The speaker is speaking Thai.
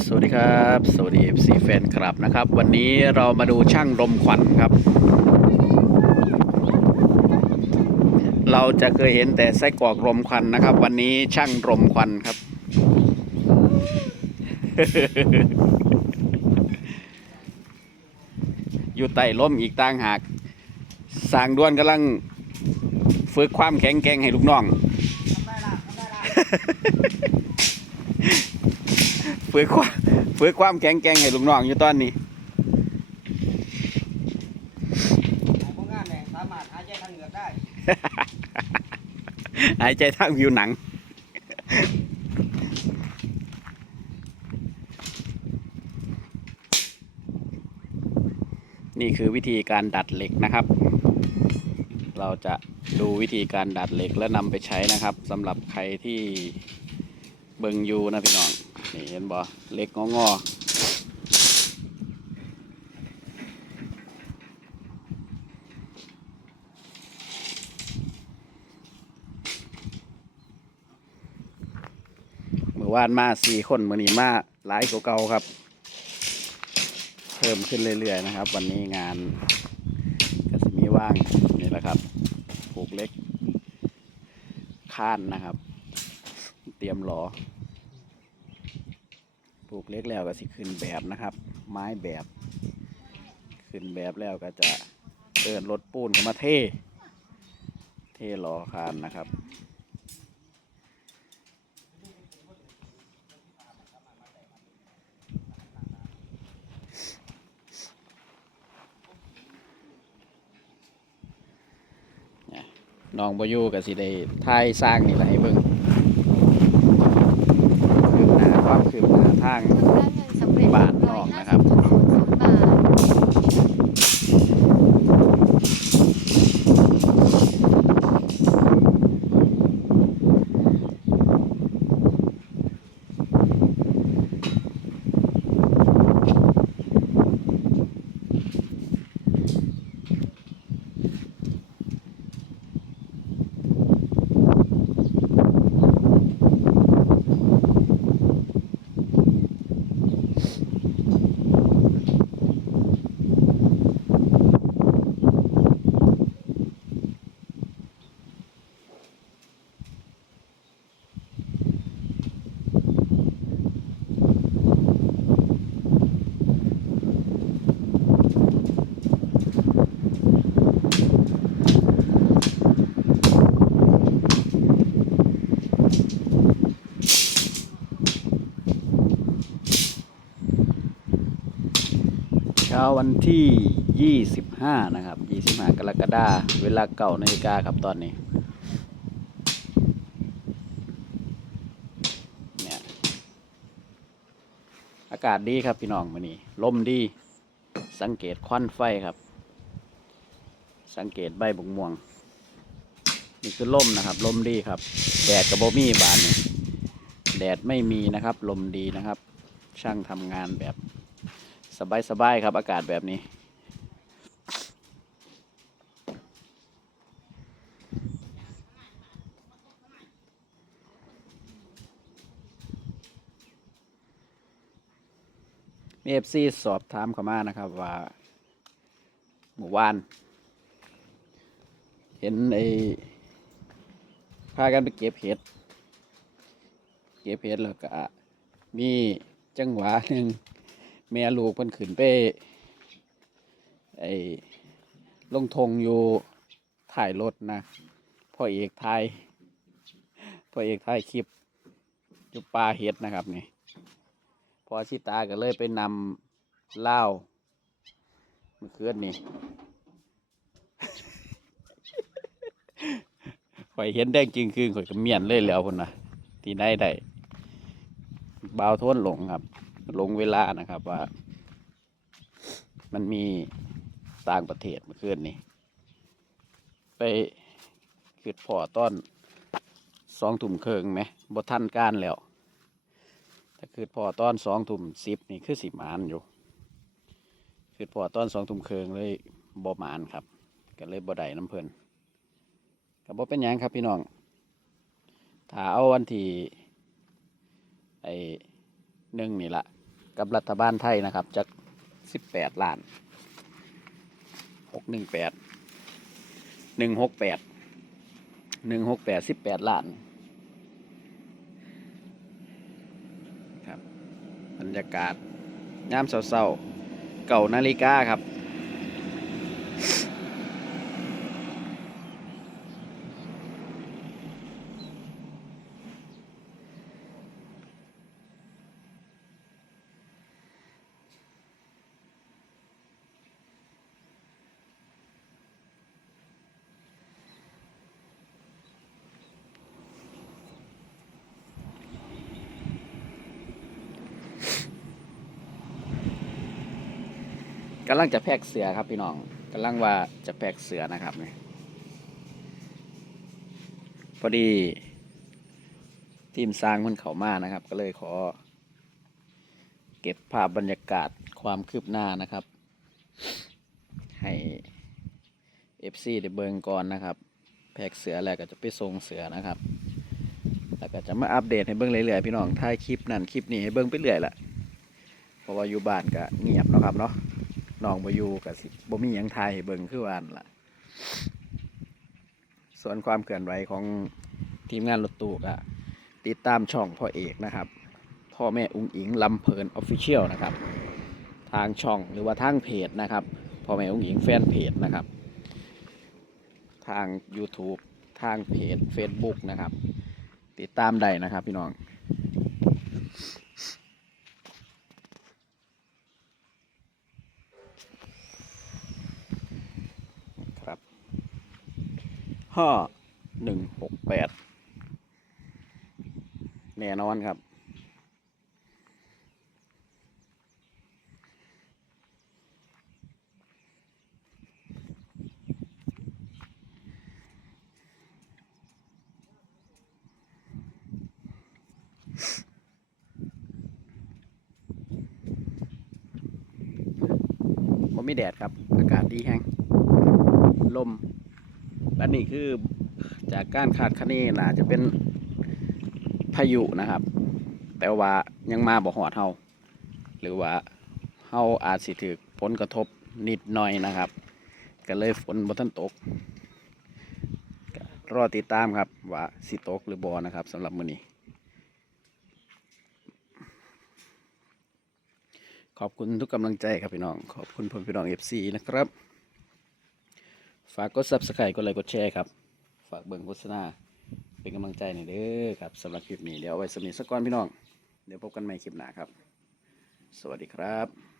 สวัสดีครับ สวัสดี FC แฟนคลับนะครับ วันนี้เรามาดูช่างรมควันครับ เราจะเคยเห็นแต่ไส้กรอกรมควันนะครับ วันนี้ช่างรมควันครับ อยู่ใต้ร่มอีกต่างหากสางด้วนกำลังฝึกความแข็งแกร่งให้ลูกน้อง ฝึกความฝึกความแข็งแกร่งให้ลูกน้องอยู่ตอนนี้ผลงานเนี่ยสามารถหายใจทางเหงือกได้หายใจทางผิวหนัง นี่คือวิธีการดัดเหล็กนะครับ เราจะดูวิธีการดัดเหล็กและนำไปใช้นะครับสำหรับใครที่เบิงอยูนะพี่น้อง นี่เห็นบ่เล็กงอๆเมื่อวานมาสี่คนมื่อนี้มาหลายกว่าเก่าครับ เพิ่มขึ้นเรื่อยๆนะครับ วันนี้งานก็จะมีว่างนี่แหละครับผูกเล็กข้านนะครับ เตรียมหลอ ปลูกเล็กแล้วก็สิขึ้นแบบนะครับ ไม้แบบ ขึ้นแบบแล้วก็จะเดินรถปูนเข้ามาเท เทหลอคานนะครับน้องบอยู่กับสิได้ทายสร้างนี่แหละให้เบิ่งคืบหน้าความคืบหน้าทางได้เงินสำเร็จบาทนอกนะครับ 150.00บาท เช้าวันที่ 25 นะครับ 25 กรกฎาคมเวลาเก่านาฬิกาครับตอนนี้เนี่ยอากาศดีครับพี่น้องวันนี้ลมดี สังเกตควันไฟครับ สังเกตใบบุกม่วง นี่คือลมนะครับ ลมดีครับ แดดกับโบมี่บานแดดไม่มีนะครับ ลมดีนะครับ ช่างทำงานแบบ สบายๆครับอากาศแบบนี้ มีเอฟซีสอบถามเข้ามานะครับว่าหมู่บ้าน เห็นไอ้พากันไปเก็บเห็ด เก็บเห็ดแล้วก็มีจังหวะหนึ่ง แม่ลูกเพิ่นขึ้นไปไอ้ลงทงอยู่ถ่ายรถนะพ่อเอกถ่ายพ่อเอกถ่ายคลิปอยู่ปลาเห็ดนะครับนี่พอชิตาก็เลยไปนำเหล้าเมื่อคืนนี่ข่อยเห็นแดงจริงคือข่อยก็เมียนเลยแล้วพุ่นนะที่ได้ได้บาวโทนหลงครับ ลงเวลานะครับว่า มันมีต่างประเทศเมื่อคืนนี้ ไปคือพอต้อนสองถุ่มเคิงไหมบทันการแล้วถ้าคือพอต้อนสองถุ่มสิบนี่คือสิมานอยู่คือพอต้อนสองถุ่มเคิงเลยบมานครับก็เลยบ่ได้น้ำเพลินกับบ่เป็นยังครับพี่น้องถ้าเอาวันที่ไอหนึ่งนี่ละ กับรัฐบาลไทยนะครับจากสิบแปดล้านหกหนึ่งแปดหนึ่งหกแปดหนึ่งหกแปดสิบแปดล้านครับบรรยากาศยามเศร้าๆเก่านาฬิกาครับ กำลังจะแพกเสือครับพี่น้องกำลังว่าจะแพกเสือนะครับเนี่ยพอดี ทีมสร้างมันเขามานะครับ ก็เลยขอ เก็บภาพบรรยากาศความคืบหน้านะครับ ให้ FC ได้เบิงก่อนนะครับ แพกเสือแล้วก็จะไปทรงเสือนะครับแล้วก็จะมาอัปเดตให้เบิ้งเรื่อยๆพี่น้องถ่ายคลิปนั่นคลิปนี้ให้เบิ้งไปเรื่อยละเพราะว่าอยู่บ้านก็เงียบนะครับเนาะ น้องบอยู่กับสิบ่มีหยังไทยเบิ่งคือว่านั่นล่ะ ส่วนความเคลื่อนไหวของทีมงานรถตู้ก็ติดตามช่องพ่อเอกนะครับ พ่อแม่อุ้งอิงลำเพลินออฟฟิเชียลนะครับ ทางช่องหรือว่าทางเพจนะครับ พ่อแม่อุ้งอิงแฟนเพจนะครับ ทาง YouTube ทางเพจ Facebook นะครับ ติดตามได้นะครับพี่น้อง ครับ ห้าหนึ่งหกแปดแน่นอนครับ ผมมีแดดครับ อากาศดีแห้งลม และนี่คือจากการคาดคะเนน่าจะเป็นพายุนะครับ แต่ว่ายังมาบ่หอดเฮาหรือว่าเฮาอาจสิถือผลกระทบนิดหน่อยนะครับ ก็เลยฝนบ่ทันตกรอติดตามครับว่าสิตกหรือบ่นะครับสำหรับมื้อนี้ ขอบคุณทุกกำลังใจครับพี่น้อง ขอบคุณพ่อพี่น้อง FC นะครับ ฝากกด subscribe กดไลค์กดแชร์ครับ ฝากเบิ่งโฆษณา เป็นกำลังใจหน่อยเด้อครับสำหรับคลิปนี้เดี๋ยวเอาไว้สำหรับนิทสักก่อนพี่น้อง เดี๋ยวพบกันใหม่คลิปหน้าครับ สวัสดีครับ